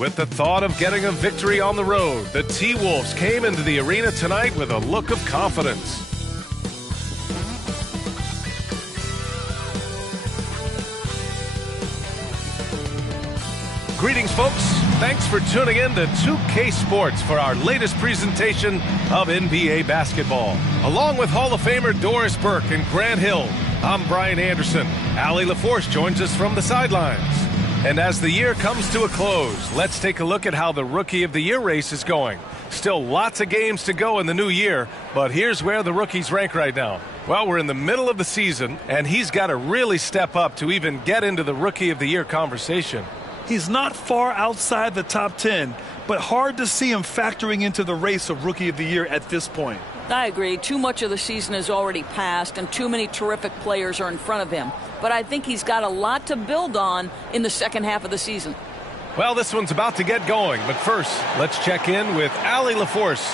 With the thought of getting a victory on the road, the T-Wolves came into the arena tonight with a look of confidence. Greetings, folks. Thanks for tuning in to 2K Sports for our latest presentation of NBA basketball. Along with Hall of Famer Doris Burke and Grant Hill, I'm Brian Anderson. Allie LaForce joins us from the sidelines. And as the year comes to a close, let's take a look at how the Rookie of the Year race is going. Still lots of games to go in the new year, but here's where the rookies rank right now. Well, we're in the middle of the season, and he's got to really step up to even get into the Rookie of the Year conversation. He's not far outside the top 10, but hard to see him factoring into the race of Rookie of the Year at this point. I agree. Too much of the season has already passed, and too many terrific players are in front of him. But I think he's got a lot to build on in the second half of the season. Well, this one's about to get going, but first, let's check in with Allie LaForce.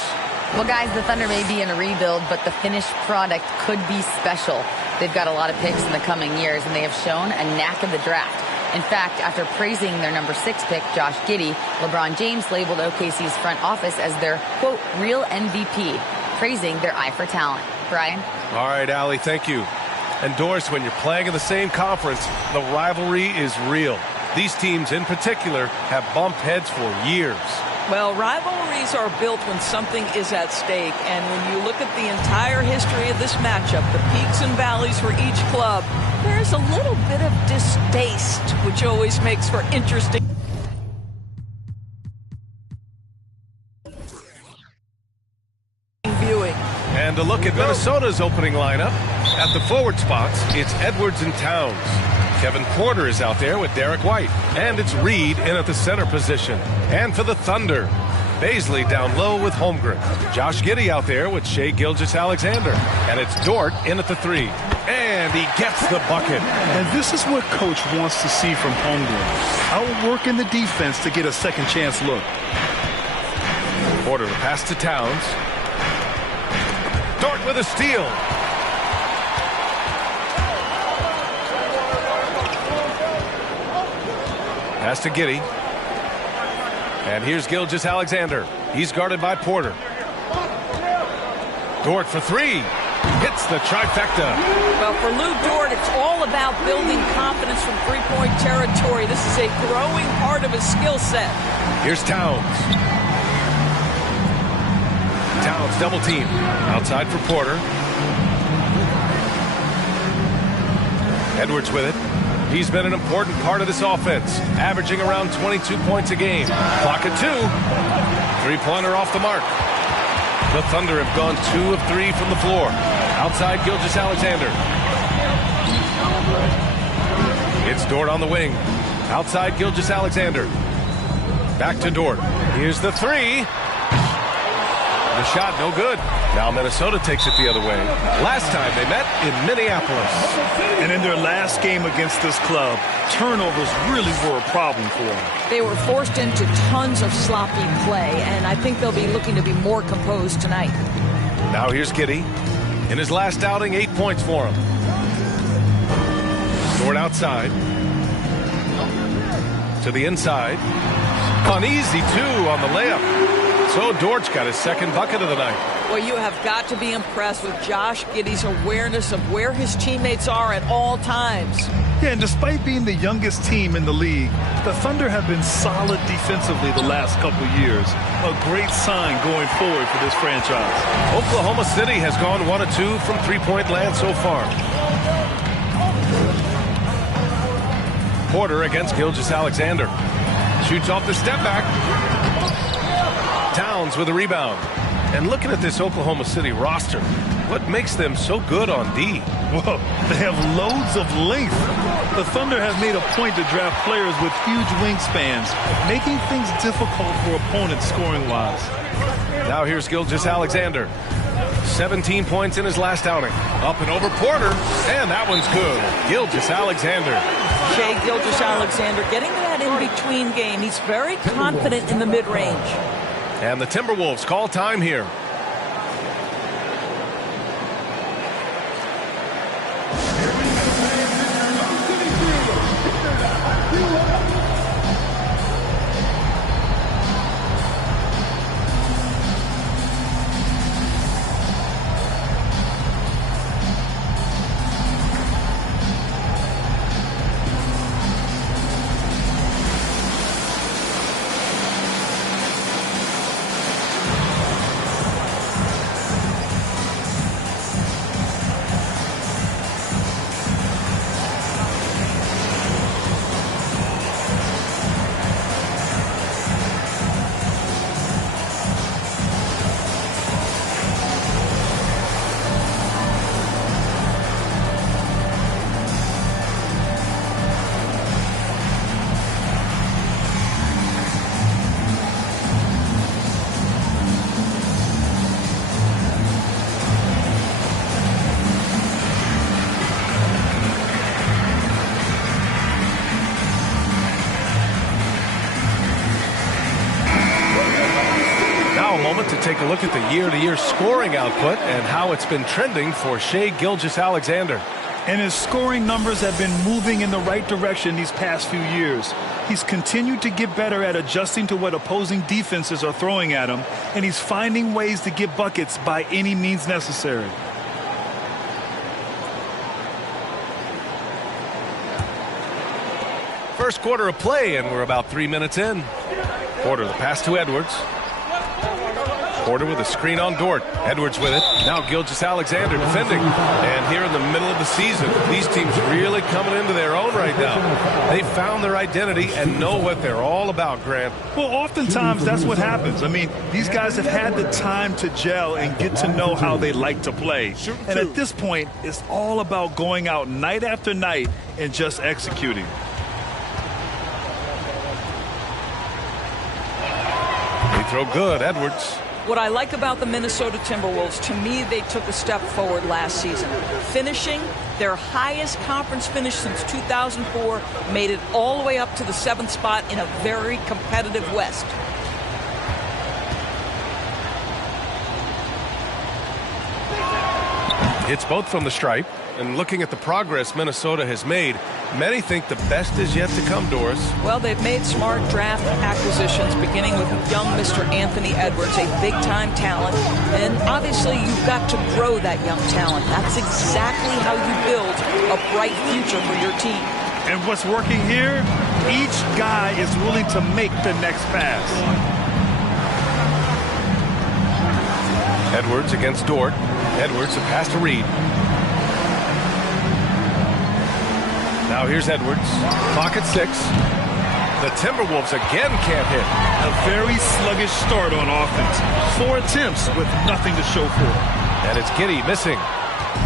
Well, guys, the Thunder may be in a rebuild, but the finished product could be special. They've got a lot of picks in the coming years, and they have shown a knack of the draft. In fact, after praising their number 6 pick, Josh Giddey, LeBron James labeled OKC's front office as their, quote, real MVP, praising their eye for talent. Brian? All right, Allie, thank you. And Doris, when you're playing in the same conference, the rivalry is real. These teams in particular have bumped heads for years. Well, rivalries are built when something is at stake, and when you look at the entire history of this matchup, the peaks and valleys for each club, there's a little bit of distaste, which always makes for interesting viewing. And a look at Minnesota's opening lineup. At the forward spots, it's Edwards and Towns. Kevin Porter is out there with Derek White. And it's Reed in at the center position. And for the Thunder, Baisley down low with Holmgren. Josh Giddey out there with Shai Gilgeous-Alexander. And it's Dort in at the 3. And he gets the bucket. And this is what Coach wants to see from Holmgren. Outworking the defense to get a second chance look. Porter the pass to Towns. Dort with a steal. Pass to Giddey. And here's Gilgeous-Alexander. He's guarded by Porter. Dort for 3. Hits the trifecta. Well, for Lou Dort, it's all about building confidence from three-point territory. This is a growing part of his skill set. Here's Towns. Towns double team. Outside for Porter. Edwards with it. He's been an important part of this offense, averaging around 22 points a game. Clock at 2. Three-pointer off the mark. The Thunder have gone 2 of 3 from the floor. Outside Gilgeous-Alexander. It's Dort on the wing. Outside Gilgeous-Alexander. Back to Dort. Here's the 3. The shot no good. Now Minnesota takes it the other way. Last time they met in Minneapolis. And in their last game against this club, turnovers really were a problem for them. They were forced into tons of sloppy play, and I think they'll be looking to be more composed tonight. Now here's Giddey. In his last outing, 8 points for him. Dort outside. To the inside. Uneasy, 2 on the layup. So Dort's got his second bucket of the night. Well, you have got to be impressed with Josh Giddey's awareness of where his teammates are at all times. Yeah, and despite being the youngest team in the league, the Thunder have been solid defensively the last couple years. A great sign going forward for this franchise. Oklahoma City has gone 1 of 2 from three-point land so far. Porter against Gilgeous-Alexander. Shoots off the step back. Towns with a rebound. And looking at this Oklahoma City roster, what makes them so good on D? Whoa, they have loads of length. The Thunder have made a point to draft players with huge wingspans, making things difficult for opponents scoring-wise. Now here's Gilgeous-Alexander. 17 points in his last outing. Up and over Porter, and that one's good. Gilgeous-Alexander. Shai Gilgeous-Alexander getting to that in-between game. He's very confident in the mid-range. And the Timberwolves call time here. Now a moment to take a look at the year-to-year scoring output and how it's been trending for Shai Gilgeous-Alexander. And his scoring numbers have been moving in the right direction these past few years. He's continued to get better at adjusting to what opposing defenses are throwing at him, and he's finding ways to get buckets by any means necessary. First quarter of play, and we're about 3 minutes in. Porter, the pass to Edwards. Porter with a screen on Dort. Edwards with it. Now Gilgeous-Alexander defending. And here in the middle of the season, these teams really coming into their own right now. They found their identity and know what they're all about, Grant. Well, oftentimes that's what happens. I mean, these guys have had the time to gel and get to know how they like to play. And at this point, it's all about going out night after night and just executing. They throw good, Edwards. What I like about the Minnesota Timberwolves, to me, they took a step forward last season. Finishing their highest conference finish since 2004, made it all the way up to the 7th spot in a very competitive West. It's both from the stripe, and looking at the progress Minnesota has made, many think the best is yet to come, Doris. Well, they've made smart draft acquisitions, beginning with young Mr. Anthony Edwards, a big-time talent. And obviously, you've got to grow that young talent. That's exactly how you build a bright future for your team. And what's working here? Each guy is willing to make the next pass. Edwards against Dort. Edwards, a pass to Reed. Now here's Edwards. Clock at 6. The Timberwolves again can't hit. A very sluggish start on offense. 4 attempts with nothing to show for it. And it's Giddey missing.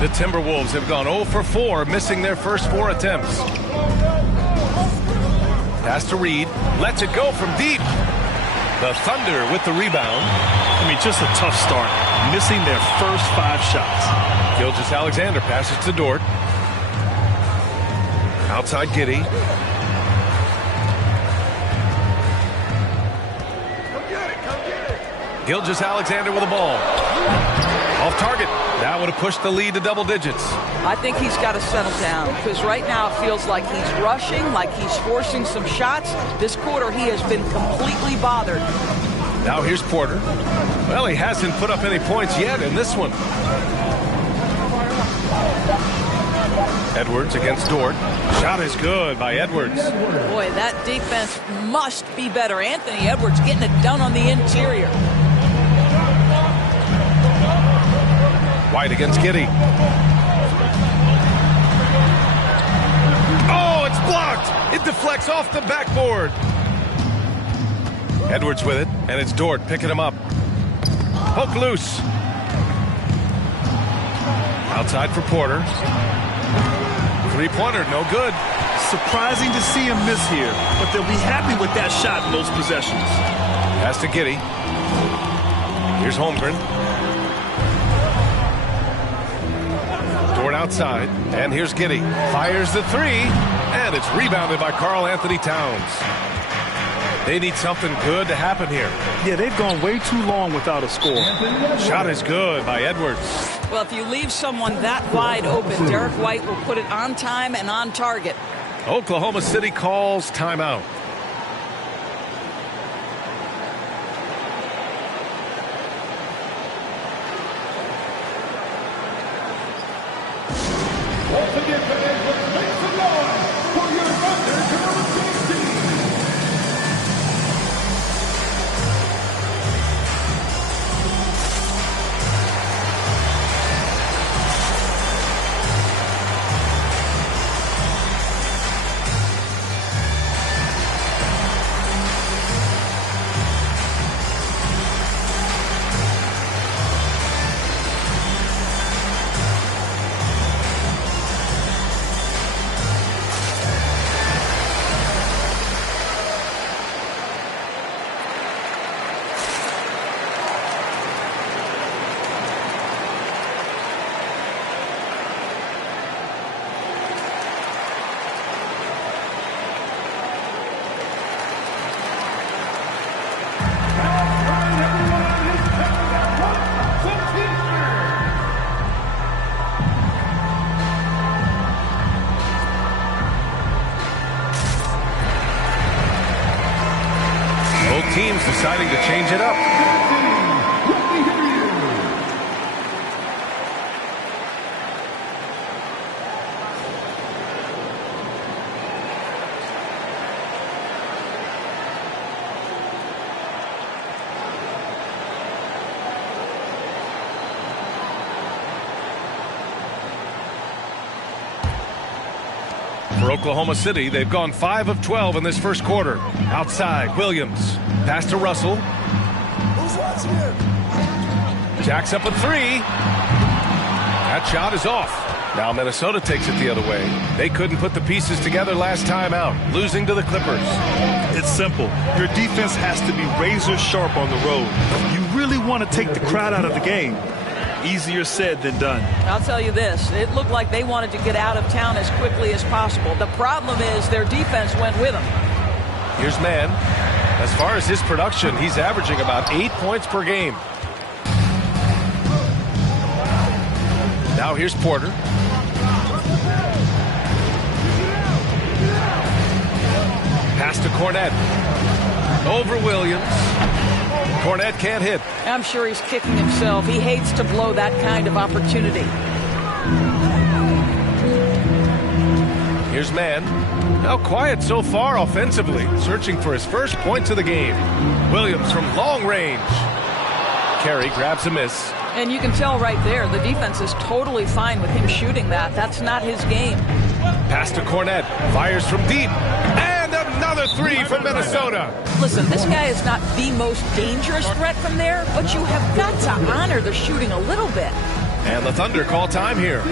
The Timberwolves have gone 0 for 4, missing their first 4 attempts. Pass to Reed. Lets it go from deep. The Thunder with the rebound. I mean, just a tough start. Missing their first 5 shots. Gilgeous-Alexander passes to Dort. Outside Giddey. Gilgeous-Alexander with the ball. Off target. That would have pushed the lead to double digits. I think he's got to settle down, because right now it feels like he's rushing, like he's forcing some shots. This quarter he has been completely bothered. Now here's Porter. Well, he hasn't put up any points yet in this one. Edwards against Dort. Shot is good by Edwards. Boy, that defense must be better. Anthony Edwards getting it done on the interior. White against Giddey. Oh, it's blocked. It deflects off the backboard. Edwards with it, and it's Dort picking him up. Poke loose. Outside for Porter. Three-pointer, no good. Surprising to see him miss here, but they'll be happy with that shot most possessions. Pass to Giddey. Here's Holmgren. Dort outside, and here's Giddey. Fires the 3, and it's rebounded by Karl-Anthony Towns. They need something good to happen here. Yeah, they've gone way too long without a score. Shot is good by Edwards. Well, if you leave someone that wide open, Derek White will put it on time and on target. Oklahoma City calls timeout. For Oklahoma City, they've gone 5 of 12 in this first quarter. Outside, Williams. Pass to Russell. Jacks up a 3. That shot is off. Now Minnesota takes it the other way. They couldn't put the pieces together last time out, losing to the Clippers. It's simple. Your defense has to be razor sharp on the road. You really want to take the crowd out of the game. Easier said than done. I'll tell you this. It looked like they wanted to get out of town as quickly as possible. The problem is their defense went with them. Here's Mann. As far as his production, he's averaging about 8 points per game. Now here's Porter. Pass to Cornette. Over Williams. Cornette can't hit. I'm sure he's kicking himself. He hates to blow that kind of opportunity. Here's Mann. Now quiet so far offensively, searching for his first points of the game. Williams from long range. Carey grabs a miss. And you can tell right there, the defense is totally fine with him shooting that. That's not his game. Pass to Cornette. Fires from deep. And another 3 from Minnesota. Listen, this guy is not the most dangerous threat from there, but you have got to honor the shooting a little bit. And the Thunder call time here.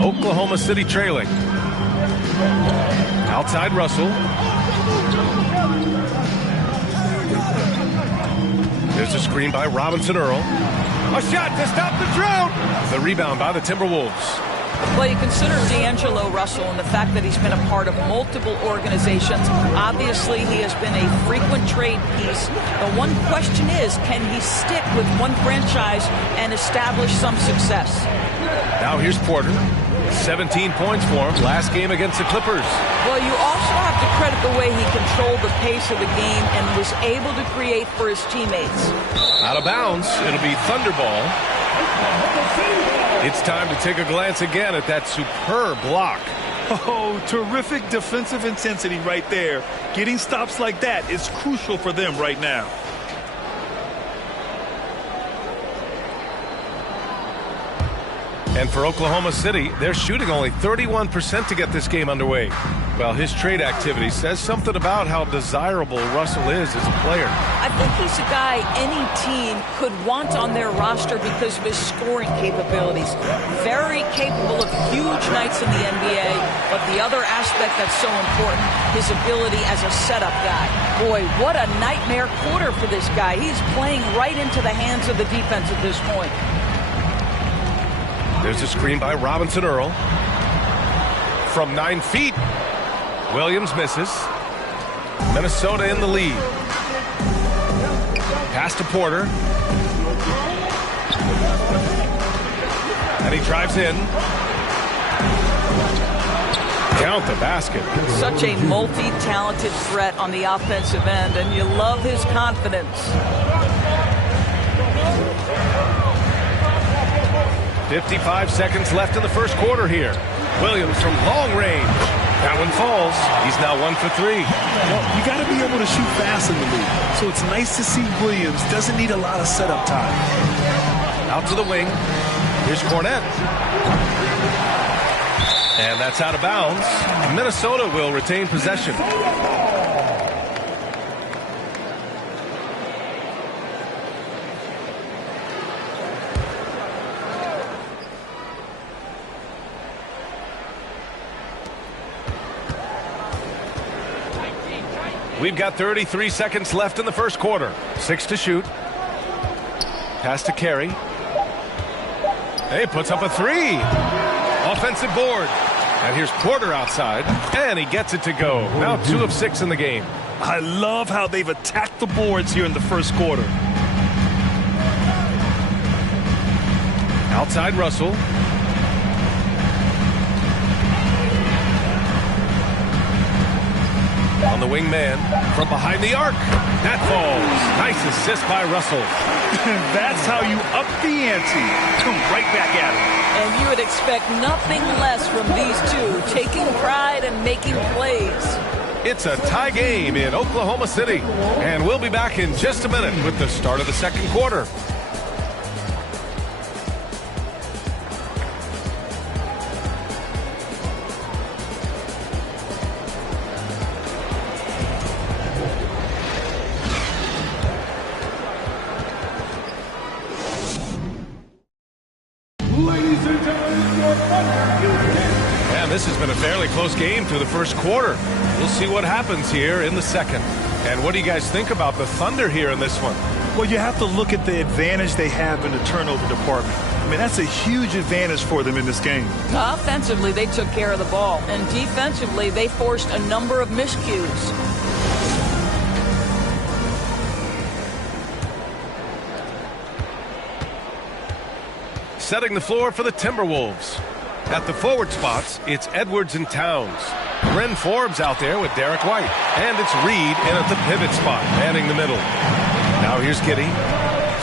Oklahoma City trailing. Outside Russell. There's a screen by Robinson Earl. A shot to stop the drought. The rebound by the Timberwolves. Well, you consider D'Angelo Russell and the fact that he's been a part of multiple organizations. Obviously, he has been a frequent trade piece. The one question is, can he stick with one franchise and establish some success? Now here's Porter. 17 points for him last game against the Clippers. Well, you also have to credit the way he controlled the pace of the game and was able to create for his teammates. Out of bounds, it'll be Thunderball. It's time to take a glance again at that superb block. Oh, terrific defensive intensity right there. Getting stops like that is crucial for them right now. And for Oklahoma City, they're shooting only 31% to get this game underway. Well, his trade activity says something about how desirable Russell is as a player. I think he's a guy any team could want on their roster because of his scoring capabilities. Very capable of huge nights in the NBA, but the other aspect that's so important, his ability as a setup guy. Boy, what a nightmare quarter for this guy. He's playing right into the hands of the defense at this point. There's a screen by Robinson Earl. From 9 feet. Williams misses. Minnesota in the lead. Pass to Porter. And he drives in. count the basket. Such a multi-talented threat on the offensive end, and you love his confidence. 55 seconds left in the first quarter here. Williams from long range. That one falls. He's now 1 for 3. Well, you got to be able to shoot fast in the league. So it's nice to see Williams doesn't need a lot of setup time. Out to the wing. Here's Cornette. And that's out of bounds. Minnesota will retain possession. We've got 33 seconds left in the first quarter. 6 to shoot. Pass to Carey. Hey, puts up a 3. Offensive board. And here's Porter outside. And he gets it to go. Now 2 of 6 in the game. I love how they've attacked the boards here in the first quarter. Outside Russell. On the wing man from behind the arc. That falls. Nice assist by Russell. That's how you up the ante. Come right back at it. And you would expect nothing less from these two, taking pride and making plays. It's a tie game in Oklahoma City. And we'll be back in just a minute with the start of the second quarter. And this has been a fairly close game through the first quarter. We'll see what happens here in the second. And what do you guys think about the Thunder here in this one? Well, you have to look at the advantage they have in the turnover department. I mean, that's a huge advantage for them in this game. Offensively, they took care of the ball. And defensively, they forced a number of miscues. Setting the floor for the Timberwolves. At the forward spots, it's Edwards and Towns. Bryn Forbes out there with Derek White. And it's Reed in at the pivot spot, manning the middle. Now here's Giddey.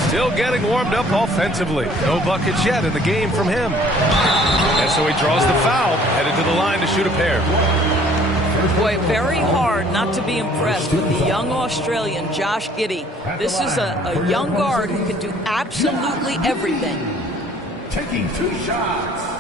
Still getting warmed up offensively. No buckets yet in the game from him. And so he draws the foul, headed to the line to shoot a pair. Boy, very hard not to be impressed with the young Australian, Josh Giddey. This is a young guard who can do absolutely everything. Taking 2 shots.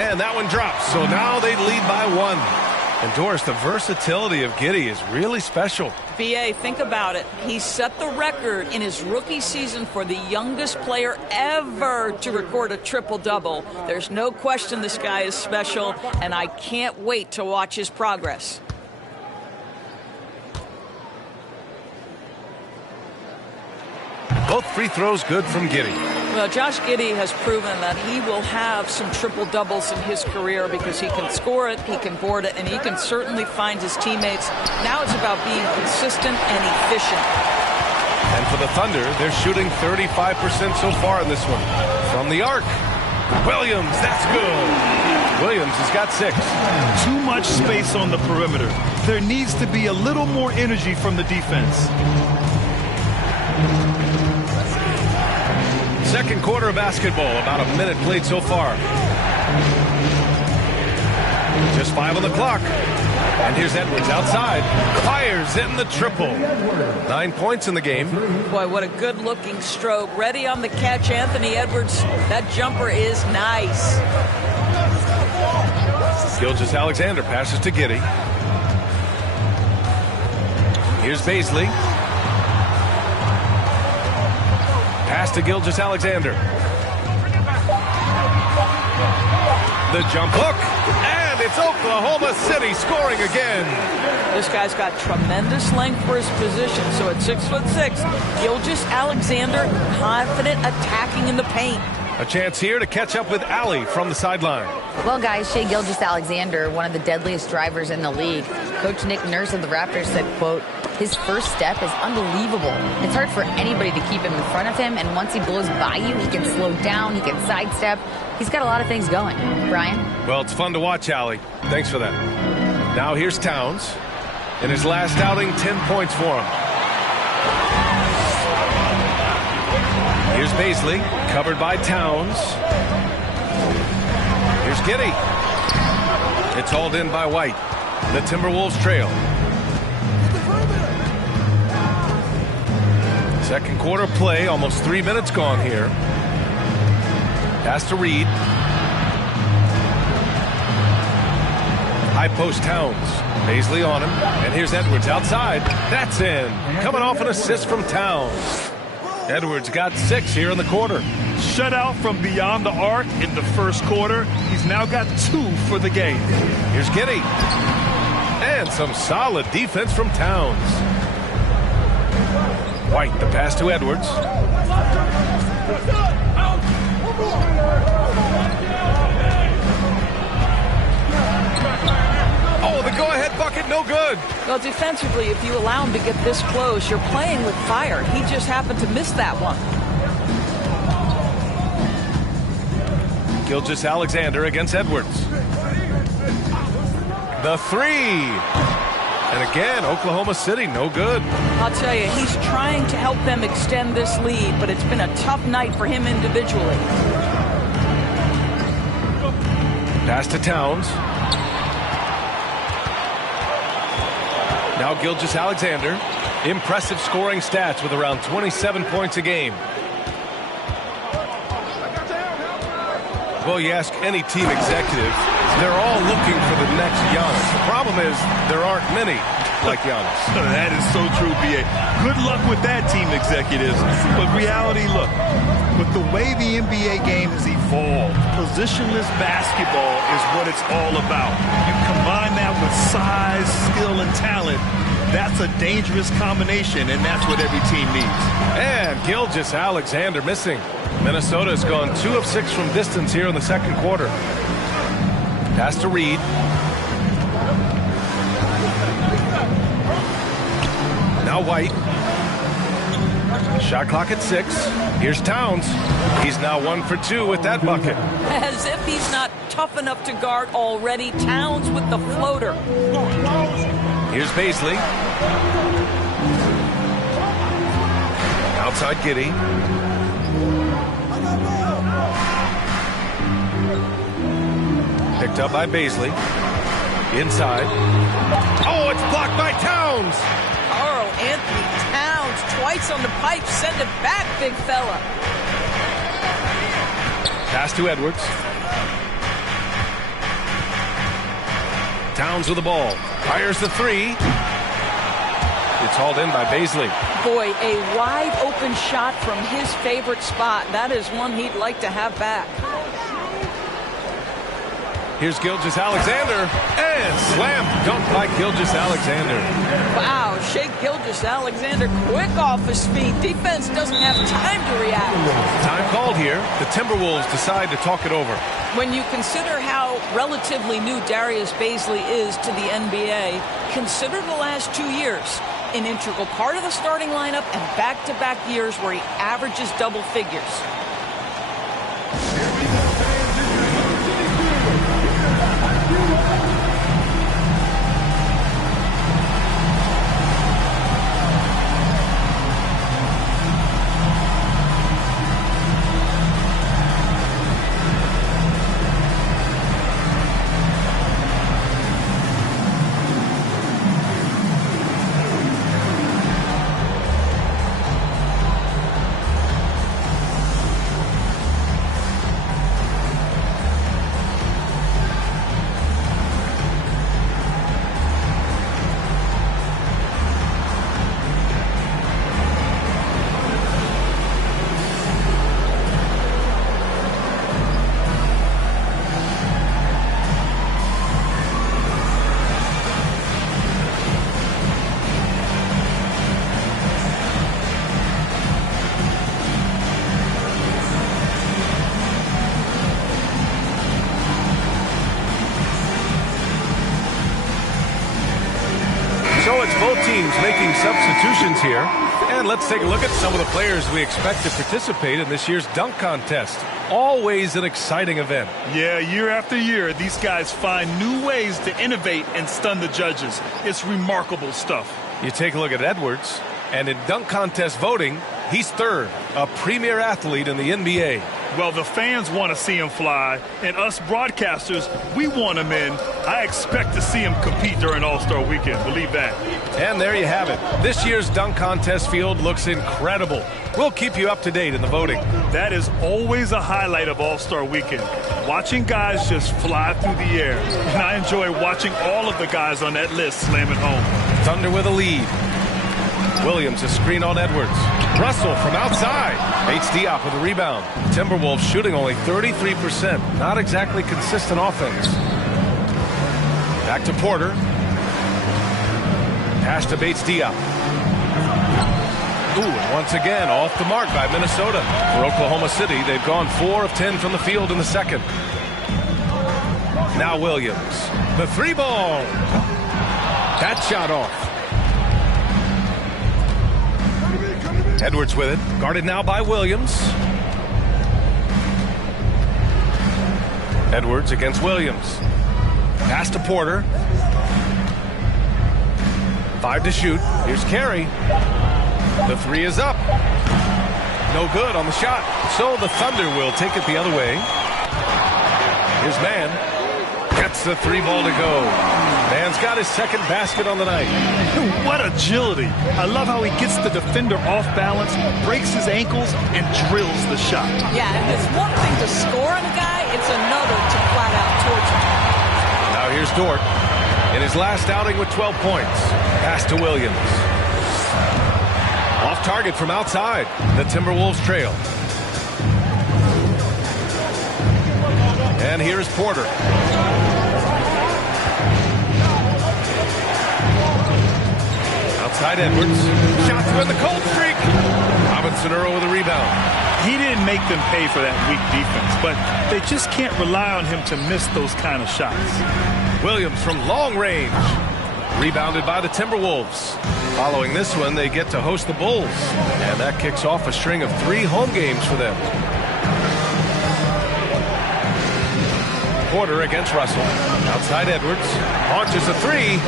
And that one drops, so now they lead by 1. And Doris, the versatility of Giddey is really special. BA, think about it. He set the record in his rookie season for the youngest player ever to record a triple-double. There's no question this guy is special, and I can't wait to watch his progress. Both free throws good from Giddey. Well, Josh Giddey has proven that he will have some triple-doubles in his career because he can score it, he can board it, and he can certainly find his teammates. Now it's about being consistent and efficient. And for the Thunder, they're shooting 35% so far in this one. From the arc, Williams, that's good. Williams has got 6. Too much space on the perimeter. There needs to be a little more energy from the defense. Second quarter of basketball, about a minute played so far. Just 5 on the clock. And here's Edwards outside. Fires in the triple. 9 points in the game. Boy, what a good-looking stroke. Ready on the catch, Anthony Edwards. That jumper is nice. Gilgeous-Alexander passes to Giddey. Here's Baisley. Pass to Gilgeous-Alexander. The jump hook. And it's Oklahoma City scoring again. This guy's got tremendous length for his position. So at 6'6", Gilgeous-Alexander confident attacking in the paint. A chance here to catch up with Allie from the sideline. Well, guys, Shai Gilgeous-Alexander, one of the deadliest drivers in the league. Coach Nick Nurse of the Raptors said, quote, his first step is unbelievable. It's hard for anybody to keep him in front of him, and once he blows by you, he can slow down, he can sidestep. He's got a lot of things going. Brian? Well, it's fun to watch, Allie. Thanks for that. Now here's Towns. In his last outing, 10 points for him. Here's Baisley, covered by Towns. Here's Giddey. It's hauled in by White. The Timberwolves trail. Second quarter play, almost 3 minutes gone here. Pass to Reed. High post Towns. Baisley on him. And here's Edwards outside. That's in. Coming off an assist from Towns. Edwards got 6 here in the quarter. Shutout from beyond the arc in the first quarter. He's now got 2 for the game. Here's Giddey. And some solid defense from Towns. White, the pass to Edwards. Oh, the go-ahead bucket, no good. Well, defensively, if you allow him to get this close, you're playing with fire. He just happened to miss that one. Gilgeous-Alexander against Edwards. The 3. And again, Oklahoma City, no good. I'll tell you, he's trying to help them extend this lead, but it's been a tough night for him individually. Pass to Towns. Now Gilgeous-Alexander. Impressive scoring stats with around 27 points a game. Well, you ask any team executive, they're all looking for the next Giannis. The problem is there aren't many like Giannis. That is so true, B.A. Good luck with that, team executives. But reality, look, with the way the NBA game has evolved, positionless basketball is what it's all about. You combine that with size, skill, and talent, that's a dangerous combination, and that's what every team needs. And Gilgeous-Alexander missing. Minnesota's gone 2 of 6 from distance here in the second quarter. Pass to Reed. Now White. Shot clock at 6. Here's Towns. He's now 1 for 2 with that bucket. As if he's not tough enough to guard already. Towns with the floater. Here's Baisley. Outside Giddey. Picked up by Baisley. Inside. Oh, it's blocked by Towns. Carl Anthony Towns twice on the pipe. Send it back, big fella. Pass to Edwards. Towns with the ball. Fires the 3. It's hauled in by Baisley. Boy, a wide open shot from his favorite spot. That is one he'd like to have back. Here's Gilgeous-Alexander, and slam dunk by Gilgeous-Alexander. Wow, Shai Gilgeous-Alexander quick off his feet. Defense doesn't have time to react. Time called here. The Timberwolves decide to talk it over. When you consider how relatively new Darius Baisley is to the NBA, consider the last 2 years. An integral part of the starting lineup and back-to-back years where he averages double figures. So it's both teams making substitutions here. And let's take a look at some of the players we expect to participate in this year's dunk contest. Always an exciting event. Yeah, year after year, these guys find new ways to innovate and stun the judges. It's remarkable stuff. You take a look at Edwards, and in dunk contest voting, he's third, a premier athlete in the NBA. Well, the fans want to see him fly, and us broadcasters, we want him in. I expect to see him compete during All-Star Weekend, believe that. And there you have it. This year's dunk contest field looks incredible. We'll keep you up to date in the voting. That is always a highlight of All-Star Weekend, watching guys just fly through the air. And I enjoy watching all of the guys on that list slam it home. Thunder with a lead. Williams a screen on Edwards. Russell from outside. Bates Diop with a rebound. Timberwolves shooting only 33%. Not exactly consistent offense. Back to Porter. Pass to Bates Diop. Ooh, and once again off the mark by Minnesota. For Oklahoma City, they've gone 4 of 10 from the field in the second. Now Williams. The three ball. That shot off. Edwards with it. Guarded now by Williams. Edwards against Williams. Pass to Porter. 5 to shoot. Here's Carey. The three is up. No good on the shot. So the Thunder will take it the other way. Here's Mann. Gets the three ball to go. Mann's got his second basket on the night. What agility. I love how he gets the defender off balance, breaks his ankles, and drills the shot. Yeah, and it's one thing to score on a guy, it's another to flat out torch him. Now here's Dort in his last outing with 12 points. Pass to Williams. Off target from outside. The Timberwolves trail. And here's Porter. Outside Edwards. Shot to win the cold streak. Robinson Earl with a rebound. He didn't make them pay for that weak defense, but they just can't rely on him to miss those kind of shots. Williams from long range. Rebounded by the Timberwolves. Following this one, they get to host the Bulls. And that kicks off a string of 3 home games for them. Porter against Russell. Outside Edwards. Launches a three.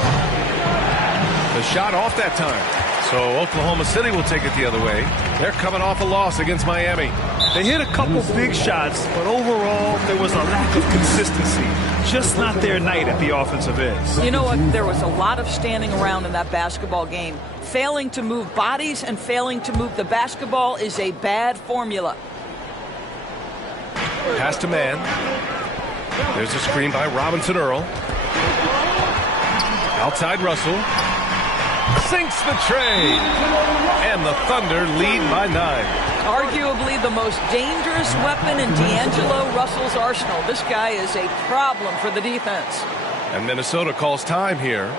The shot off that time. So Oklahoma City will take it the other way. They're coming off a loss against Miami. They hit a couple big shots, but overall there was a lack of consistency. Just not their night at the offensive end. You know what? There was a lot of standing around in that basketball game. Failing to move bodies and failing to move the basketball is a bad formula. Pass to Mann. There's a screen by Robinson Earl. Outside Russell. Sinks the tray. And the Thunder lead by 9. Arguably the most dangerous weapon in D'Angelo Russell's arsenal. This guy is a problem for the defense. And Minnesota calls time here.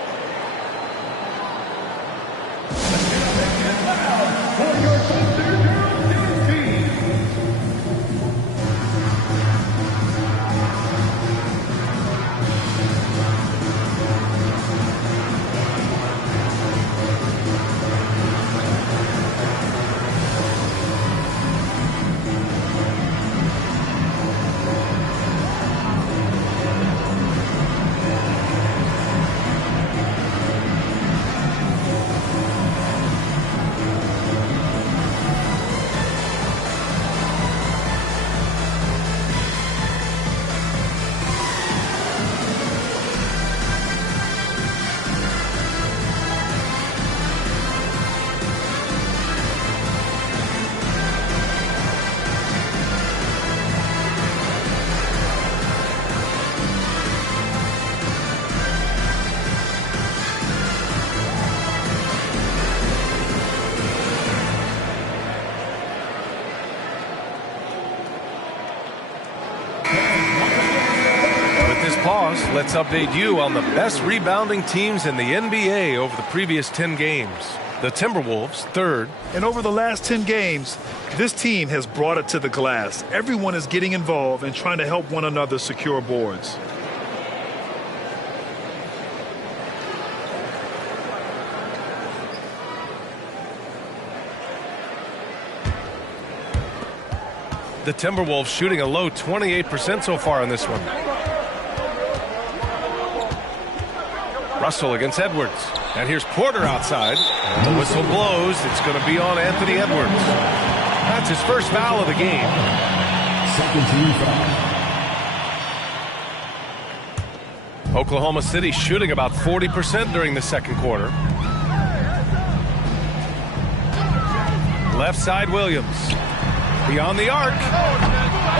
Let's update you on the best rebounding teams in the NBA over the previous 10 games. The Timberwolves, third. And over the last 10 games, this team has brought it to the glass. Everyone is getting involved and trying to help one another secure boards. The Timberwolves shooting a low 28% so far in this one. Russell against Edwards. And here's Porter outside. And the whistle blows. It's going to be on Anthony Edwards. That's his first foul of the game. Second team foul. Oklahoma City shooting about 40% during the second quarter. Left side Williams. Beyond the arc.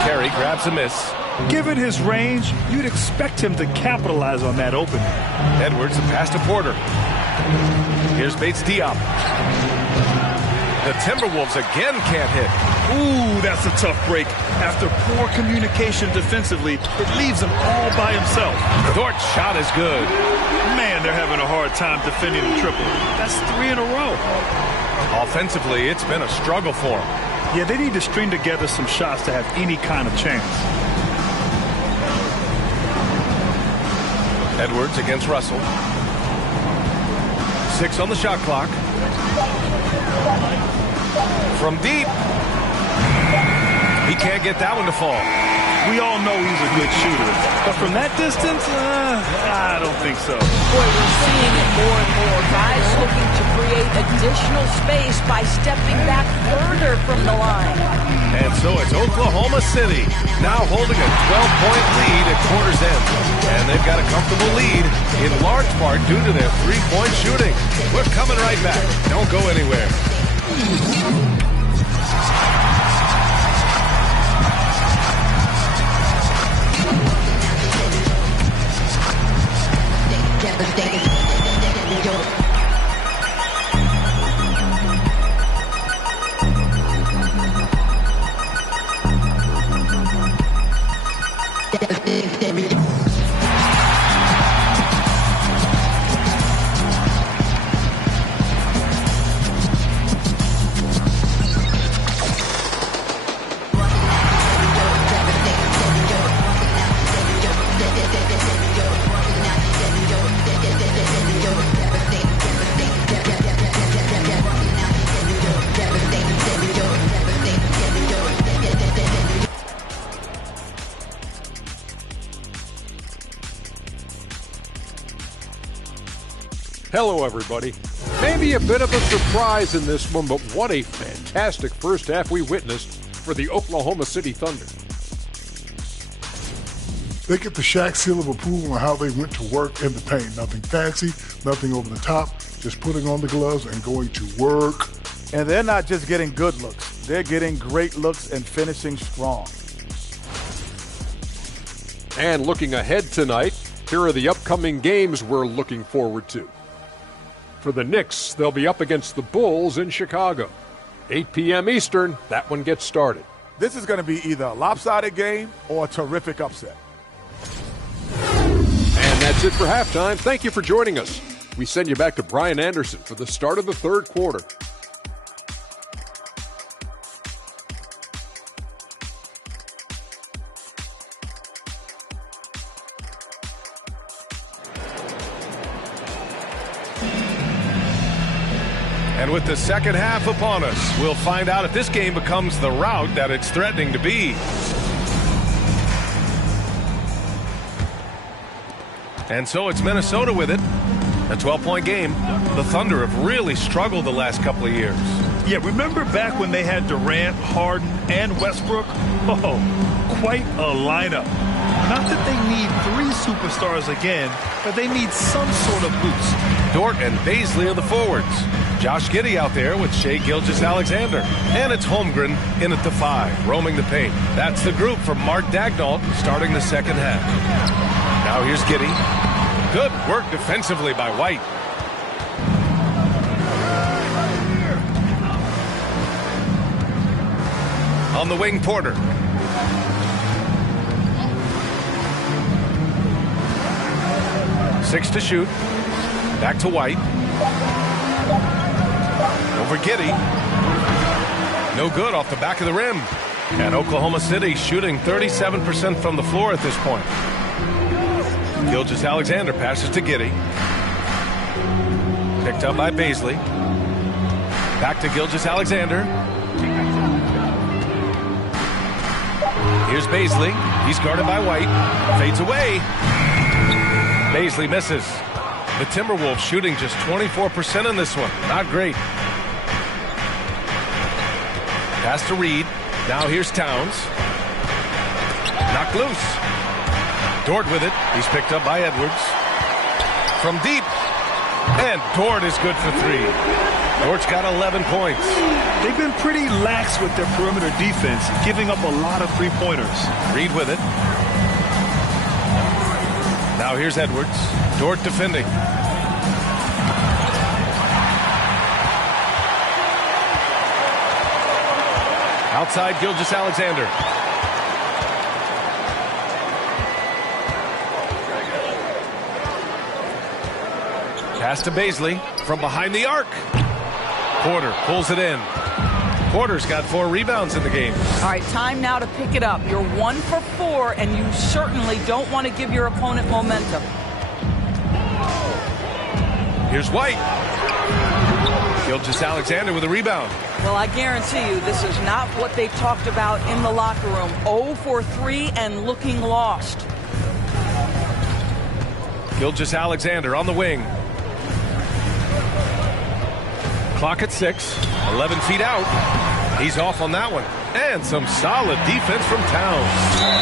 Carey grabs a miss. Given his range, you'd expect him to capitalize on that opening. Edwards, a pass to Porter. Here's Bates Diop. The Timberwolves again can't hit. Ooh, that's a tough break. After poor communication defensively, it leaves him all by himself. Dort's shot is good. Man, they're having a hard time defending the triple. That's 3 in a row. Offensively, it's been a struggle for them. Yeah, they need to string together some shots to have any kind of chance. Edwards against Russell. 6 on the shot clock. From deep. He can't get that one to fall. We all know he's a good shooter, but from that distance, I don't think so. Boy, we're seeing it more and more. Guys looking to create additional space by stepping back further from the line. And so it's Oklahoma City now holding a 12-point lead at quarter's end. And they've got a comfortable lead in large part due to their three-point shooting. We're coming right back. Don't go anywhere. Hello, everybody. Maybe a bit of a surprise in this one, but what a fantastic first half we witnessed for the Oklahoma City Thunder. They get the Shaq seal of approval on how they went to work in the paint. Nothing fancy, nothing over the top, just putting on the gloves and going to work. And they're not just getting good looks. They're getting great looks and finishing strong. And looking ahead tonight, here are the upcoming games we're looking forward to. For the Knicks, they'll be up against the Bulls in Chicago. 8 p.m. Eastern, that one gets started. This is going to be either a lopsided game or a terrific upset. And that's it for halftime. Thank you for joining us. We send you back to Brian Anderson for the start of the third quarter. And with the second half upon us, we'll find out if this game becomes the rout that it's threatening to be. And so it's Minnesota with it. A 12-point game. The Thunder have really struggled the last couple of years. Yeah, remember back when they had Durant, Harden, and Westbrook? Oh, quite a lineup. Not that they need 3 superstars again, but they need some sort of boost. Dort and Baisley are the forwards. Josh Giddey out there with Shai Gilgeous-Alexander. And it's Holmgren in at the 5, roaming the paint. That's the group from Mark Daigneault starting the second half. Now here's Giddey. Good work defensively by White. On the wing, Porter. Six to shoot. Back to White. Over Giddey. No good off the back of the rim. And Oklahoma City shooting 37% from the floor at this point. Gilgeous-Alexander passes to Giddey. Picked up by Baisley. Back to Gilgeous-Alexander. Here's Baisley. He's guarded by White. Fades away. Baisley misses. The Timberwolves shooting just 24% in this one. Not great. Pass to Reed. Now here's Towns. Knocked loose. Dort with it. He's picked up by Edwards. From deep. And Dort is good for 3. Dort's got 11 points. They've been pretty lax with their perimeter defense, giving up a lot of three-pointers. Reed with it. Now here's Edwards. Dort defending. Outside, Gilgeous-Alexander. Pass to Baisley from behind the arc. Porter pulls it in. Porter's got 4 rebounds in the game. All right, time now to pick it up. You're 1 for 4, and you certainly don't want to give your opponent momentum. Here's White. Gilgeous-Alexander with a rebound. Well, I guarantee you this is not what they talked about in the locker room. 0 for 3 and looking lost. Gilgeous-Alexander on the wing. Clock at 6. 11 feet out. He's off on that one. And some solid defense from Towns.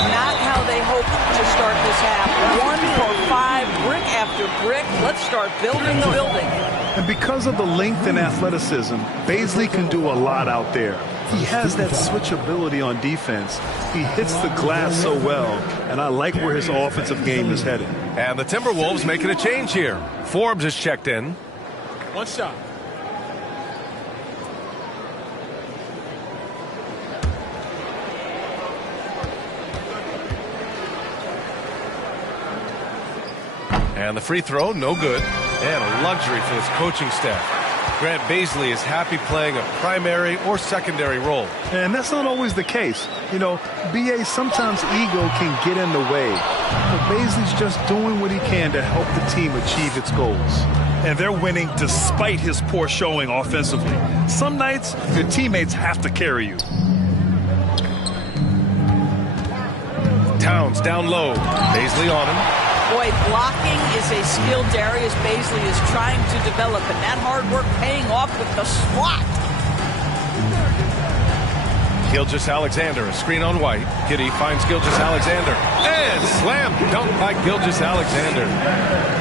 Not how they hoped to start this half. 1 for 5, brick after brick. Let's start building the building. And because of the length and athleticism, Baisley can do a lot out there. He has that switchability on defense. He hits the glass so well, and I like where his offensive game is headed. And the Timberwolves making a change here. Forbes is checked in. One shot. And the free throw, no good. And a luxury for this coaching staff. Grant Baisley is happy playing a primary or secondary role. And that's not always the case. You know, BA, sometimes ego can get in the way. But Baisley's just doing what he can to help the team achieve its goals. And they're winning despite his poor showing offensively. Some nights, your teammates have to carry you. Towns down low. Baisley on him. Boy, blocking is a skill Darius Baisley is trying to develop, and that hard work paying off with the swat. Gilgeous-Alexander, a screen on White. Kitty finds Gilgeous-Alexander. And slam dunk by Gilgeous-Alexander.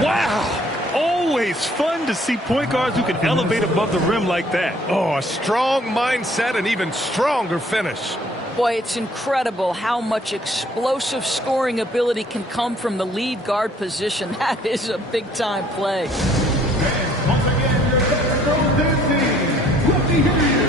Wow! Always fun to see point guards who can elevate above the rim like that. Oh, a strong mindset and even stronger finish. Boy, it's incredible how much explosive scoring ability can come from the lead guard position. That is a big-time play. And once again, your best from Tennessee, Rookie Hill.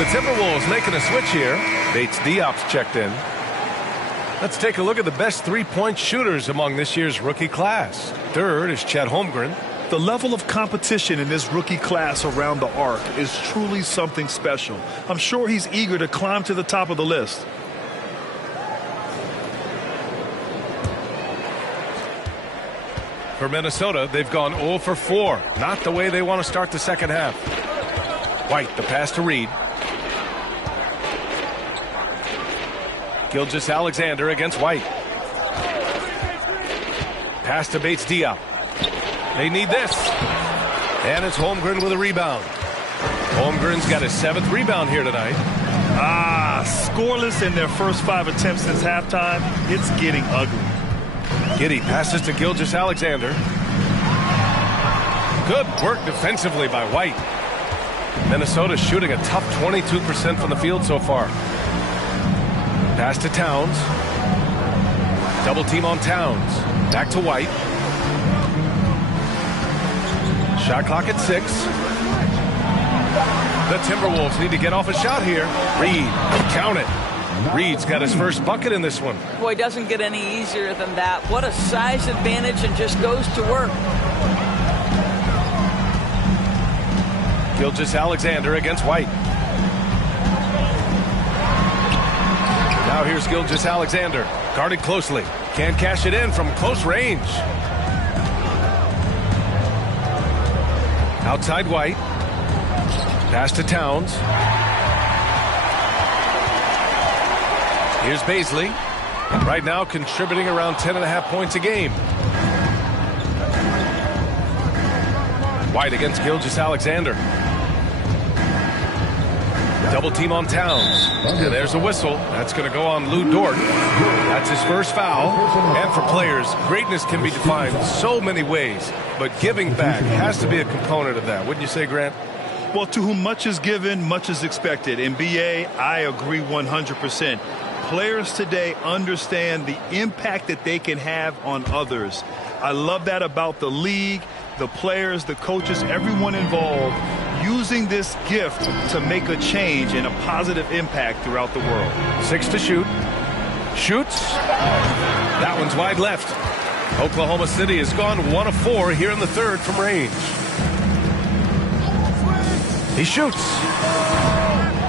The Timberwolves making a switch here. Bates Diop's checked in. Let's take a look at the best three-point shooters among this year's rookie class. Third is Chet Holmgren. The level of competition in this rookie class around the arc is truly something special. I'm sure he's eager to climb to the top of the list. For Minnesota, they've gone 0 for 4. Not the way they want to start the second half. White, the pass to Reed. Gilgeous-Alexander against White. Pass to Bates Diop. They need this. And it's Holmgren with a rebound. Holmgren's got his 7th rebound here tonight. Scoreless in their first 5 attempts since halftime. It's getting ugly. Giddy passes to Gilgeous-Alexander. Good work defensively by White. Minnesota shooting a tough 22% from the field so far. Pass to Towns. Double team on Towns. Back to White. Shot clock at 6. The Timberwolves need to get off a shot here. Reed, count it. Reed's got his first bucket in this one. Boy, doesn't get any easier than that. What a size advantage, and just goes to work. Gilgeous-Alexander against White. Now here's Gilgeous-Alexander. Guarded closely. Can't cash it in from close range. Outside White. Pass to Towns. Here's Baisley. Right now contributing around 10.5 points a game. White against Gilgeous-Alexander. Double team on Towns. And there's a whistle. That's going to go on Lou Dort. That's his first foul. And for players, greatness can be defined so many ways. But giving back has to be a component of that. Wouldn't you say, Grant? Well, to whom much is given, much is expected. In BA, I agree 100%. Players today understand the impact that they can have on others. I love that about the league, the players, the coaches, everyone involved, using this gift to make a change and a positive impact throughout the world. 6 to shoot. Shoots. That one's wide left. Oklahoma City has gone 1 of 4 here in the third from range. He shoots.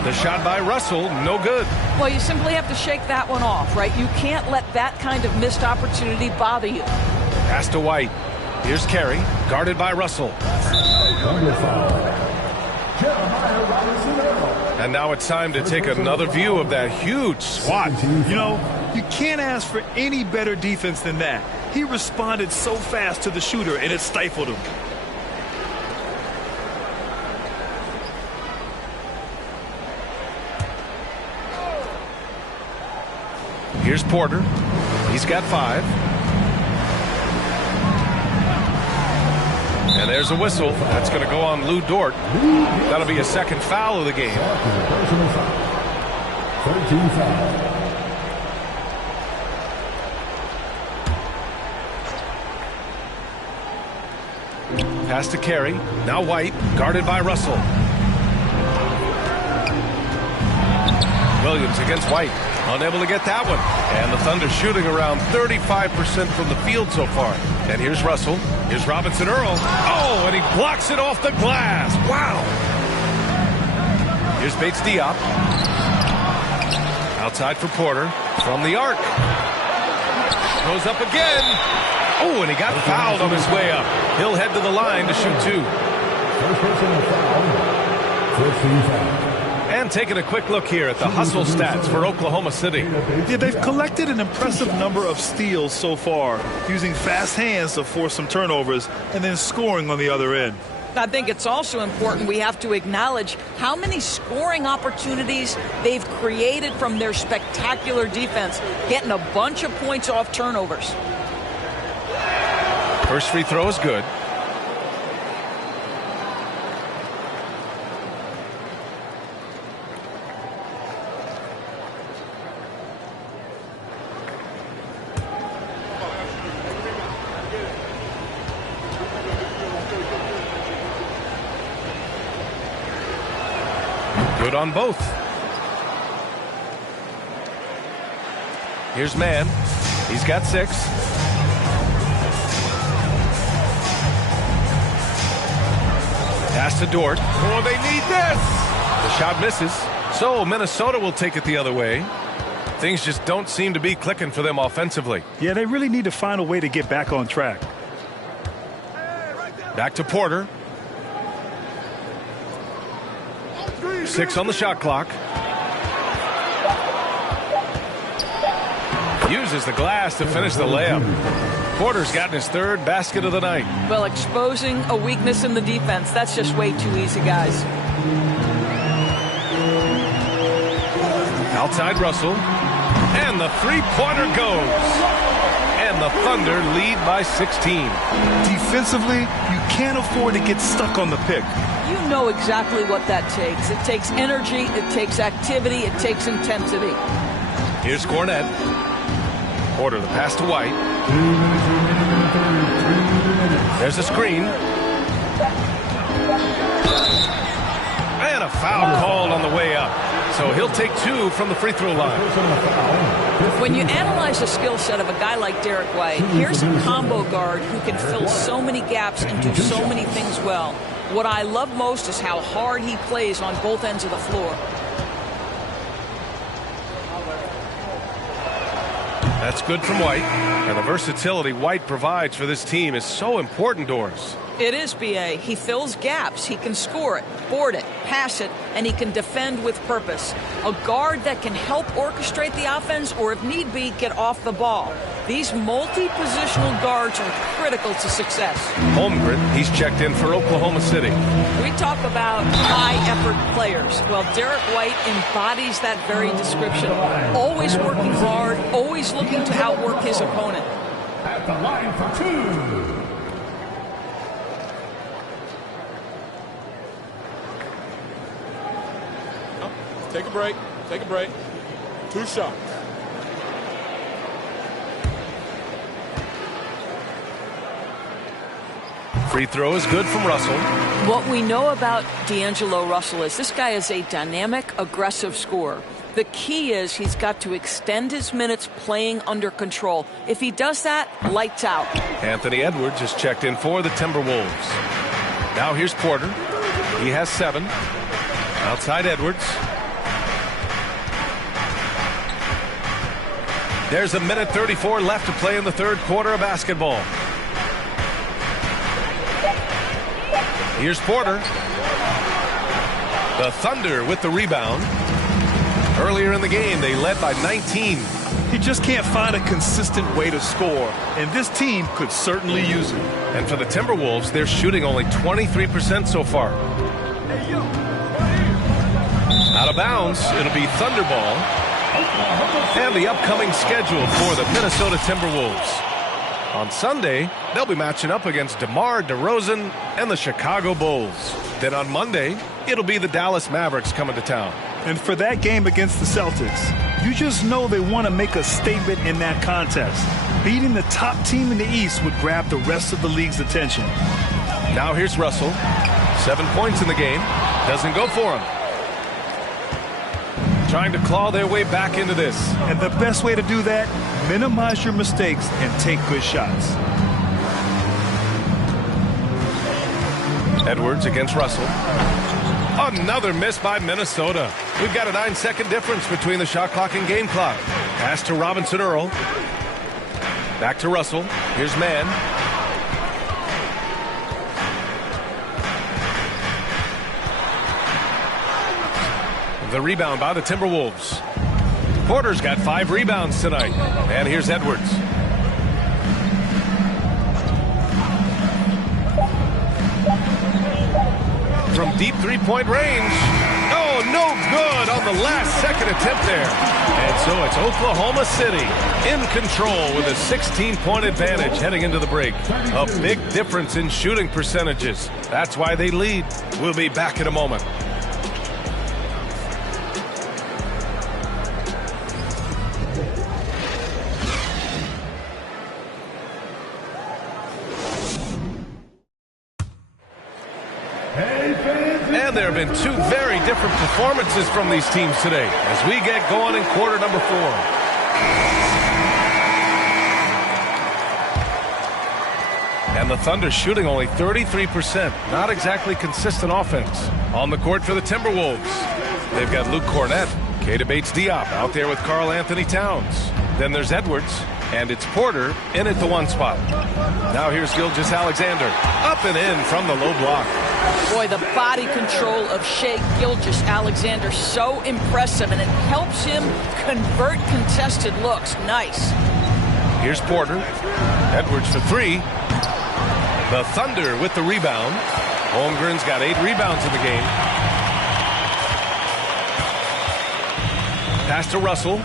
The shot by Russell, no good. Well, you simply have to shake that one off, right? You can't let that kind of missed opportunity bother you. Pass to White. Here's Carey, guarded by Russell. And now it's time to take another view of that huge swat. You know, you can't ask for any better defense than that. He responded so fast to the shooter, and it stifled him. Here's Porter. He's got 5. And there's a whistle. That's going to go on Lou Dort. That'll be a second foul of the game. 13 foul. Pass to Carey. Now White, guarded by Russell. Williams against White. Unable to get that one. And the Thunder shooting around 35% from the field so far. And here's Russell. Here's Robinson Earl. Oh, and he blocks it off the glass. Wow. Here's Bates Diop. Outside for Porter. From the arc. Goes up again. Oh, and he got fouled on his way up. He'll head to the line to shoot 2. First personal foul. 15 foul. And taking a quick look here at the hustle stats for Oklahoma City. Yeah, they've collected an impressive number of steals so far, using fast hands to force some turnovers and then scoring on the other end. I think it's also important we have to acknowledge how many scoring opportunities they've created from their spectacular defense, getting a bunch of points off turnovers. First free throw is good. Good on both. Here's Mann. He's got 6. Pass to Dort. Oh, they need this. The shot misses. So Minnesota will take it the other way. Things just don't seem to be clicking for them offensively. Yeah, they really need to find a way to get back on track. Back to Porter. 6 on the shot clock. Uses the glass to finish the layup. Porter's gotten his 3rd basket of the night. Well, exposing a weakness in the defense, that's just way too easy, guys. Outside Russell. And the three-pointer goes. And the Thunder lead by 16. Defensively, you can't afford to get stuck on the pick. You know exactly what that takes. It takes energy, it takes activity, it takes intensity. Here's Cornette. Porter, the pass to White. There's a screen. And a foul called on the way up. So he'll take 2 from the free throw line. When you analyze the skill set of a guy like Derek White, here's a combo guard who can fill so many gaps and do so many things well. What I love most is how hard he plays on both ends of the floor. That's good from White. And the versatility White provides for this team is so important, Doris. It is, B.A. He fills gaps. He can score it, board it, pass it, and he can defend with purpose. A guard that can help orchestrate the offense or, if need be, get off the ball. These multi-positional guards are critical to success. Holmgren, he's checked in for Oklahoma City. We talk about high-effort players. Well, Derek White embodies that very description. Always working hard, always looking to outwork his opponent. At the line for 2. Take a break. Take a break. 2 shots. Free throw is good from Russell. What we know about D'Angelo Russell is this guy is a dynamic, aggressive scorer. The key is he's got to extend his minutes playing under control. If he does that, lights out. Anthony Edwards is checked in for the Timberwolves. Now here's Porter. He has 7. Outside Edwards. There's 1:34 left to play in the third quarter of basketball. Here's Porter. The Thunder with the rebound. Earlier in the game, they led by 19. He just can't find a consistent way to score, and this team could certainly use it. And for the Timberwolves, they're shooting only 23% so far. Out of bounds, it'll be Thunder ball. And the upcoming schedule for the Minnesota Timberwolves. On Sunday, they'll be matching up against DeMar DeRozan and the Chicago Bulls. Then on Monday, it'll be the Dallas Mavericks coming to town. And for that game against the Celtics, you just know they want to make a statement in that contest. Beating the top team in the East would grab the rest of the league's attention. Now here's Russell. 7 points in the game. Doesn't go for him. Trying to claw their way back into this. And the best way to do that, minimize your mistakes and take good shots. Edwards against Russell. Another miss by Minnesota. We've got a 9-second difference between the shot clock and game clock. Pass to Robinson Earl. Back to Russell. Here's Mann. The rebound by the Timberwolves. Porter's got 5 rebounds tonight. And here's Edwards. From deep three-point range. Oh, no good on the last-second attempt there. And so it's Oklahoma City in control with a 16-point advantage heading into the break. A big difference in shooting percentages. That's why they lead. We'll be back in a moment. And there have been 2 very different performances from these teams today as we get going in quarter number 4. And the Thunder shooting only 33%. Not exactly consistent offense. On the court for the Timberwolves, they've got Luke Cornette, Keita Bates-Diop out there with Karl Anthony Towns. Then there's Edwards, and it's Porter in at the 1 spot. Now here's Gilgeous-Alexander, up and in from the low block. Boy, the body control of Shai Gilgeous-Alexander, so impressive, and it helps him convert contested looks. Nice. Here's Porter. Edwards for 3. The Thunder with the rebound. Holmgren's got 8 rebounds in the game. Pass to Russell.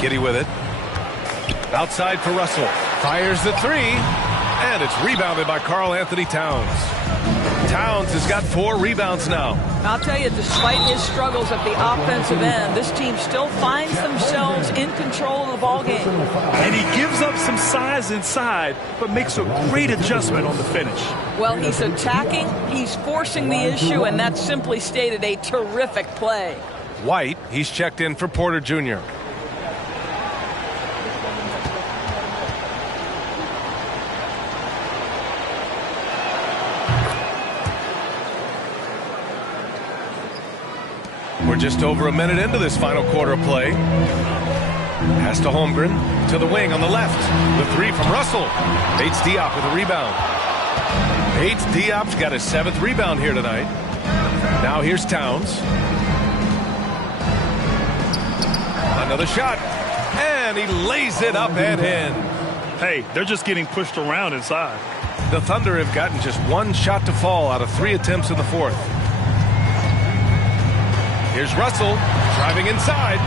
Giddey with it. Outside for Russell. Fires the three. And it's rebounded by Karl Anthony Towns. Towns has got 4 rebounds now. I'll tell you, despite his struggles at the offensive end, this team still finds themselves in control of the ballgame. And he gives up some size inside, but makes a great adjustment on the finish. Well, he's attacking, he's forcing the issue, and that's simply stated a terrific play. White, he's checked in for Porter Jr. We're just over a minute into this final quarter of play. Pass to Holmgren, to the wing on the left. The three from Russell. Bates Diop with a rebound. Bates Diop's got his 7th rebound here tonight. Now here's Towns. Another shot. And he lays it up and in. Hey, they're just getting pushed around inside. The Thunder have gotten just 1 shot to fall out of 3 attempts in the 4th. Here's Russell driving inside.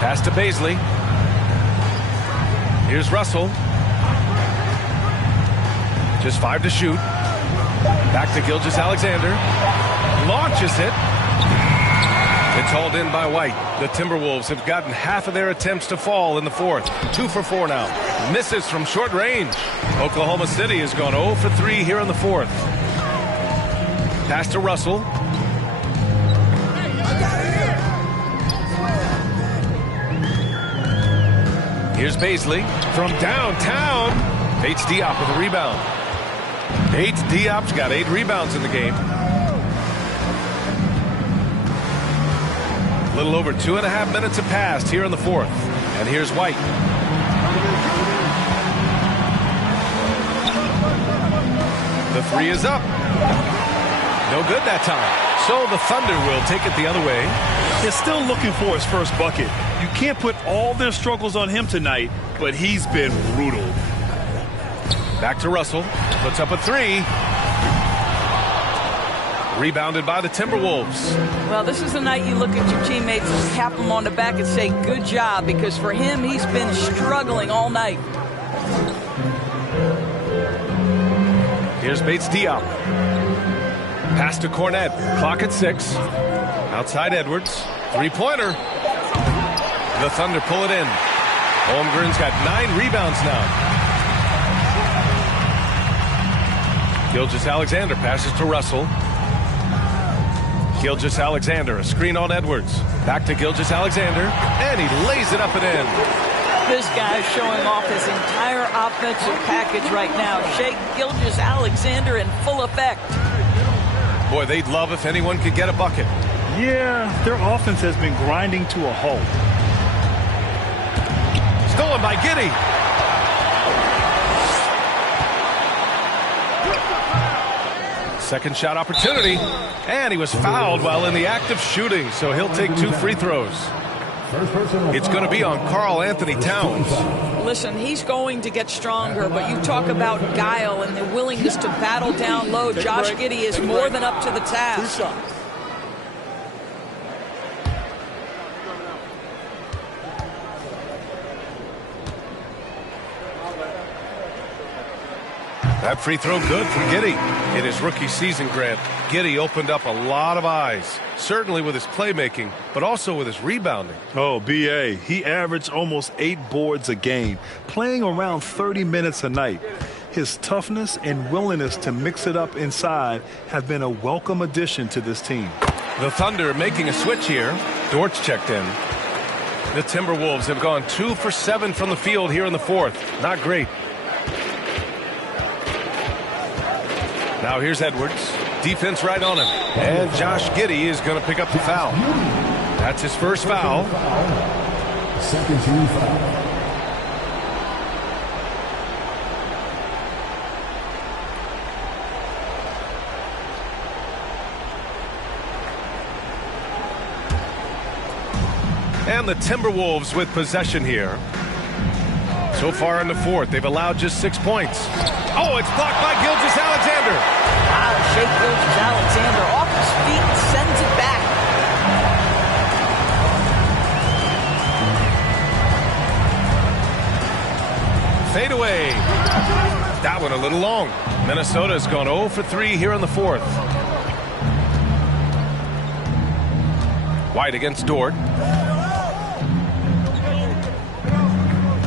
Pass to Baisley. Here's Russell. Just 5 to shoot. Back to Gilgeous-Alexander. Launches it. It's hauled in by White. The Timberwolves have gotten half of their attempts to fall in the 4th. 2 for 4 now. Misses from short range. Oklahoma City has gone 0 for 3 here in the 4th. Pass to Russell. Here's Baisley from downtown. Bates Diop with a rebound. Bates Diop's got 8 rebounds in the game. A little over 2.5 minutes have passed here in the 4th. And here's White. The 3 is up. No good that time. So the Thunder will take it the other way. They're still looking for his first bucket. You can't put all their struggles on him tonight, but he's been brutal. Back to Russell. Puts up a 3. Rebounded by the Timberwolves. Well, this is the night you look at your teammates and tap them on the back and say, good job, because for him, he's been struggling all night. Here's Bates Diop. Pass to Cornette. Clock at 6. Outside Edwards. 3-pointer. The Thunder pull it in. Holmgren's got 9 rebounds now. Gilgeous-Alexander passes to Russell. Gilgeous-Alexander, a screen on Edwards. Back to Gilgeous-Alexander, and he lays it up and in. This guy's showing off his entire offensive package right now. Shea Gilgeous-Alexander in full effect. Boy, they'd love if anyone could get a bucket. Yeah, their offense has been grinding to a halt. Stolen by Giddey. Second shot opportunity. And he was fouled while in the act of shooting, so he'll take 2 free throws. It's going to be on Karl Anthony Towns. Listen, he's going to get stronger, but you talk about guile and the willingness to battle down low. Josh Giddey is more than up to the task. That free throw good for Giddey. In his rookie season, Grant, Giddey opened up a lot of eyes, certainly with his playmaking, but also with his rebounding. Oh, B.A., he averaged almost 8 boards a game, playing around 30 minutes a night. His toughness and willingness to mix it up inside have been a welcome addition to this team. The Thunder making a switch here. Dort's checked in. The Timberwolves have gone 2 for 7 from the field here in the 4th. Not great. Now here's Edwards. Defense right on him. And Josh Giddey is going to pick up the foul. That's his first foul. Second team foul. And the Timberwolves with possession here. So far in the 4th, they've allowed just 6 points. Oh, it's blocked by Gilgeous-Alexander. Wow, Shea Gilgeous-Alexander off his feet and sends it back. Fade away. That one a little long. Minnesota's gone 0 for 3 here in the fourth. White against Dort.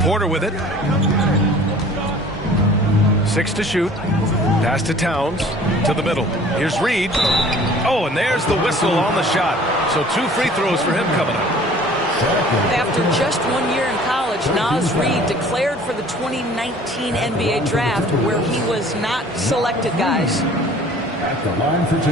Porter with it. 6 to shoot. Pass to Towns. To the middle. Here's Reed. Oh, and there's the whistle on the shot. So 2 free throws for him coming up. After just 1 year in college, Naz Reid declared for the 2019 NBA draft, where he was not selected, guys. At the line for 2.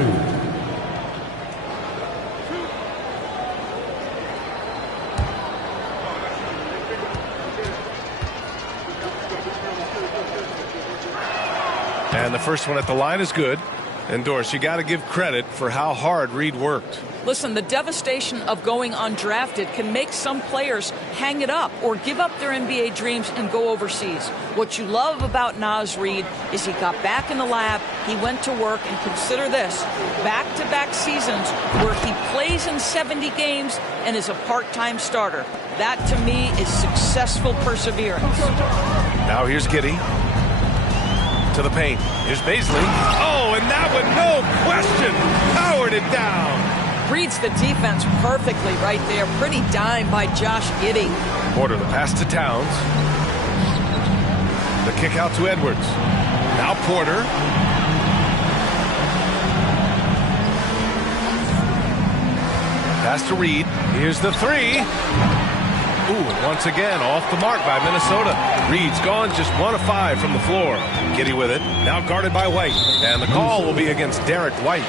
And the first one at the line is good. And Doris, you got to give credit for how hard Reed worked. Listen, the devastation of going undrafted can make some players hang it up or give up their NBA dreams and go overseas. What you love about Naz Reid is he got back in the lab, he went to work, and consider this, back-to-back seasons where he plays in 70 games and is a part-time starter. That, to me, is successful perseverance. Now here's Giddey. To the paint. Here's Baisley. Oh, and that one, no question, powered it down. Reads the defense perfectly right there. Pretty dime by Josh Giddey. Porter, the pass to Towns. The kick out to Edwards. Now Porter. Pass to Reed. Here's the 3. Ooh, and once again, off the mark by Minnesota. Reed's gone just 1 of 5 from the floor. Giddey with it. Now guarded by White. And the call will be against Derek White.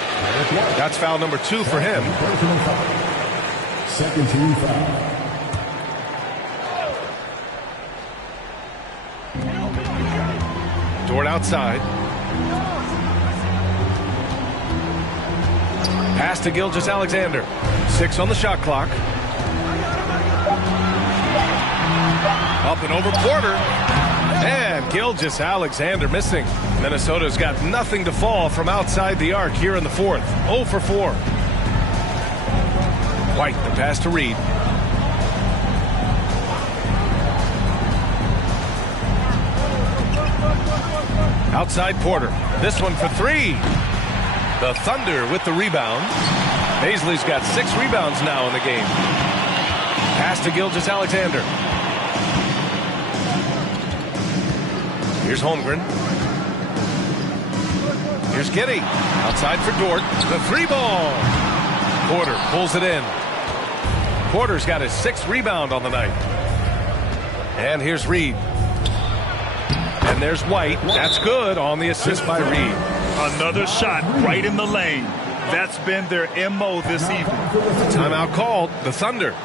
That's foul number 2 for him. Second team foul. Dort outside. Pass to Gilgeous-Alexander. 6 on the shot clock. Up and over Porter. And Gilgeous-Alexander missing. Minnesota's got nothing to fall from outside the arc here in the fourth. 0 for 4. White, the pass to Reed. Outside Porter. This one for 3. The Thunder with the rebound. Baisley's got 6 rebounds now in the game. Pass to Gilgeous-Alexander. Here's Holmgren. Here's Giddey. Outside for Dort. The 3-ball. Porter pulls it in. Porter's got his 6th rebound on the night. And here's Reed. And there's White. That's good on the assist by Reed. Another shot right in the lane. That's been their MO this evening. Timeout called. The Thunder.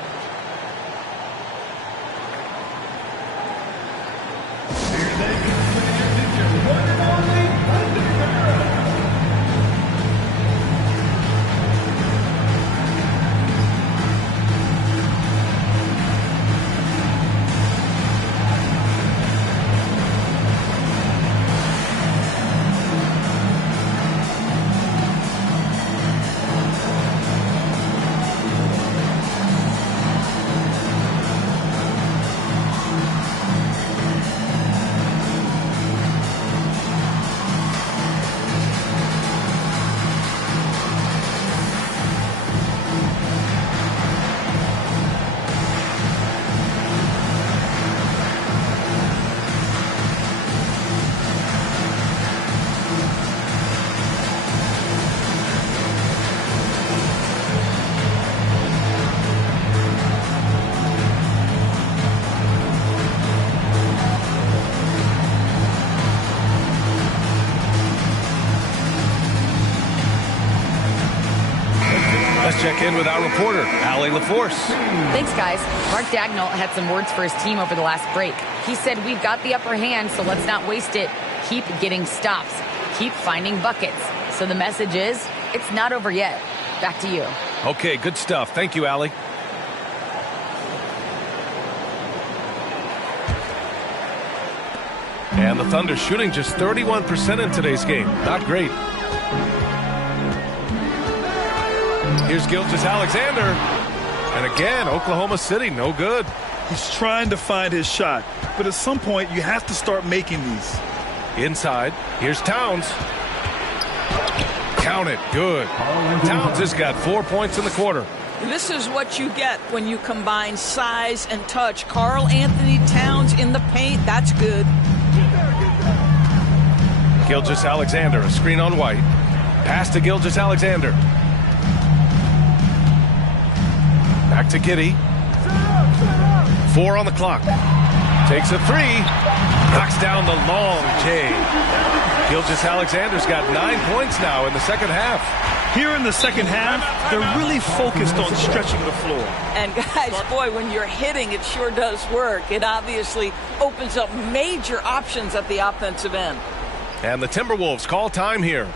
Check in with our reporter, Allie LaForce. Thanks, guys. Mark Dagnall had some words for his team over the last break. He said, we've got the upper hand, so let's not waste it. Keep getting stops. Keep finding buckets. So the message is, it's not over yet. Back to you. Okay, good stuff. Thank you, Allie. And the Thunder shooting just 31% in today's game. Not great. Here's Gilgeous-Alexander. And again, Oklahoma City, no good. He's trying to find his shot, but at some point you have to start making these. Inside, here's Towns. Count it, good. Towns has got 4 points in the quarter. This is what you get when you combine size and touch. Karl Anthony Towns in the paint, that's good. Gilgeous-Alexander, a screen on White. Pass to Gilgeous-Alexander. Back to Giddey. 4 on the clock. Takes a 3. Knocks down the long J. Gilgeous-Alexander's got 9 points now in the second half. Here in the second half, they're really focused on stretching the floor. And guys, boy, when you're hitting, it sure does work. It obviously opens up major options at the offensive end. And the Timberwolves call time here.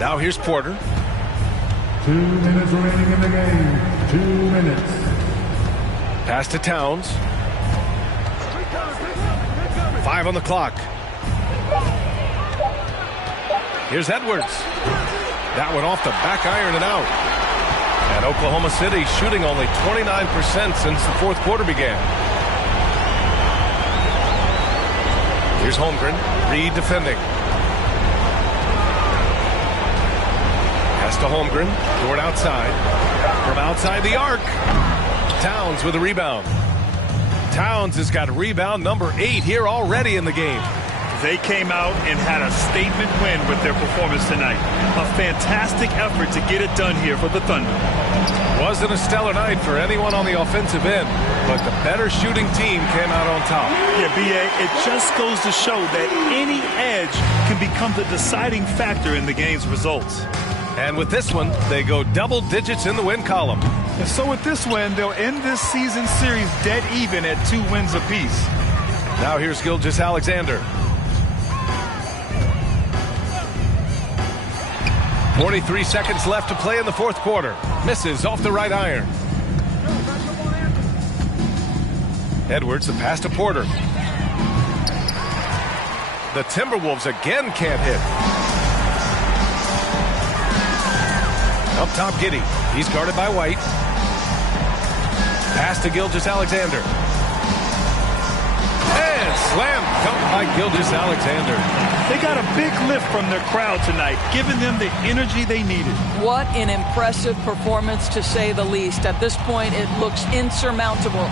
Now here's Porter. 2 minutes remaining in the game. 2 minutes. Pass to Towns. 5 on the clock. Here's Edwards. That one off the back iron and out. And Oklahoma City shooting only 29% since the fourth quarter began. Here's Holmgren. Reed defending. Pass to Holmgren. Toward outside. From outside the arc. Towns with a rebound. Towns has got rebound number 8 here already in the game. They came out and had a statement win with their performance tonight. A fantastic effort to get it done here for the Thunder. Wasn't a stellar night for anyone on the offensive end, but the better shooting team came out on top. Yeah, B.A., it just goes to show that any edge can become the deciding factor in the game's results. And with this one, they go double digits in the win column. And so with this win, they'll end this season series dead even at 2 wins apiece. Now here's Gilgeous-Alexander. 43 seconds left to play in the fourth quarter. Misses off the right iron. Edwards, the pass to Porter. The Timberwolves again can't hit. Up top, Giddey. He's guarded by White. Pass to Gilgeous-Alexander. And slam cut by Gilgeous-Alexander. They got a big lift from their crowd tonight, giving them the energy they needed. What an impressive performance, to say the least. At this point, it looks insurmountable.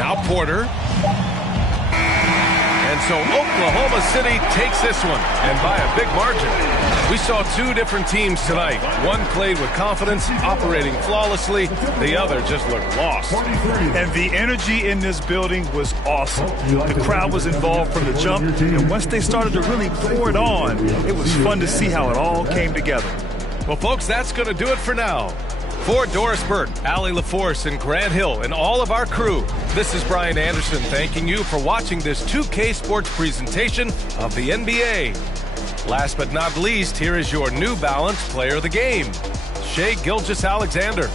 Now Porter. And so Oklahoma City takes this one, and by a big margin. We saw two different teams tonight. One played with confidence, operating flawlessly. The other just looked lost. And the energy in this building was awesome. The crowd was involved from the jump, and once they started to really pour it on, it was fun to see how it all came together. Well, folks, that's going to do it for now. For Doris Burke, Allie LaForce, and Grant Hill, and all of our crew, this is Brian Anderson thanking you for watching this 2K Sports presentation of the NBA. Last but not least, here is your New Balance Player of the Game, Shai Gilgeous-Alexander.